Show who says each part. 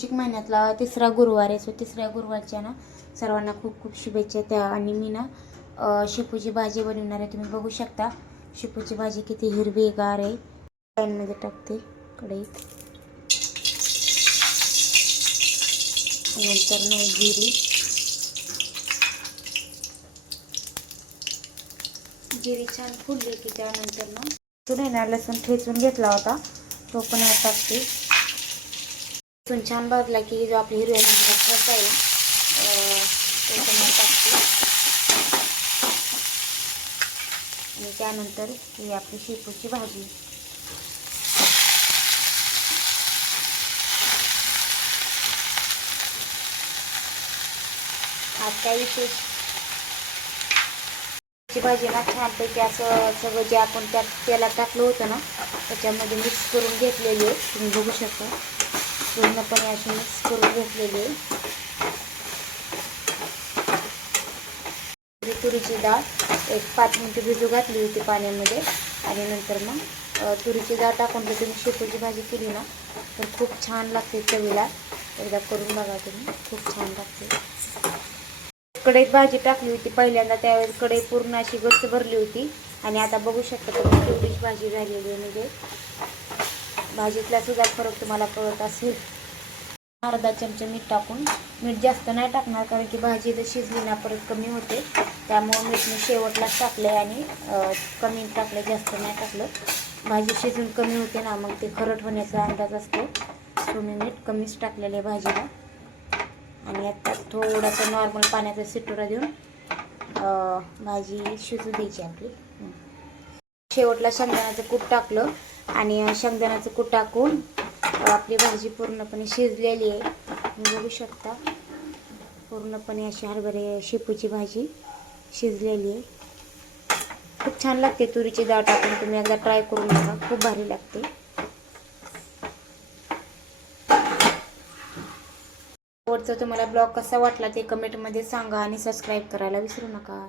Speaker 1: वृश्चिक महिन्यातला तिसरा गुरुवार आहे. सो तिसऱ्या गुरुवारच्या ना सर्वांना खूप खूप शुभेच्छा त्या आणि मी ना शेपूची भाजी बनवणार आहे. तुम्ही बघू शकता शेपूची भाजी किती हिरवीगार आहे. पॅनमध्ये टाकते कढईत. नंतर ना जिरी. जिरी छान फुलली की त्यानंतर ना तुला ना लसूण ठेचून घेतला होता. तो पण टाकते. लसूण छान भाजला की जो आपली हिरव्या मिरचीचा ठसा आहे टाकते. आणि त्यानंतर ही आपली शेपूची भाजी. आज काही विशेष? भाजी ना छानपैकी असं सगळं जे आपण त्यात तेलात टाकलं होतं ना त्याच्यामध्ये मिक्स करून घेतलेली आहे. तुम्ही बघू शकता. पूर्णपणे अशी मिक्स करून घेतलेली आहे. तुरीची डाळ एक पाच मिनटं भिजू घातली होती पाण्यामध्ये. आणि नंतर मग तुरीची डाळ टाकून जर तुम्ही शेपूची भाजी केली ना तर खूप छान लागते चवीला. एकदा करून बघा तुम्ही खूप छान लागते. कढईत भाजी टाकली होती पहिल्यांदा त्यावेळेस कढई पूर्ण अशी गच्च भरली होती. आणि आता बघू शकता तुम्ही तेवढीच भाजी झालेली आहे. म्हणजे भाजीतला सुद्धा फरक तुम्हाला कळत असेल. अर्धा चमचा मीठ टाकून मीठ जास्त नाही टाकणार कारण की भाजी जर शिजली ना परत कमी होते. त्यामुळं मीठ मी शेवटलाच टाकलं आहे आणि कमी टाकलं जास्त नाही टाकलं. भाजी शिजून कमी होते ना मग ते खरट होण्याचा अंदाज असतो. सो मी मीठ कमीच टाकलेलं आहे भाजीला. आणि आता थोडासा नॉर्मल पाण्याचा सिटोरा देऊन भाजी शिजू द्यायची आपली. शेवटला शेंगदाण्याचं कूट टाकलं आणि शेंगदाण्याचं कूट टाकून आपली भाजी पूर्णपणे शिजलेली आहे. बघू शकता पूर्णपणे अशी हरभरे शेपूची भाजी शिजलेली आहे. खूप छान लागते तुरीची डाळ टाकून तुम्ही एकदा ट्राय करून बघा खूप भारी लागते. शेवटचा तुम्हाला ब्लॉग कसा वाटला ते कमेंटमध्ये सांगा आणि सबस्क्राईब करायला विसरू नका.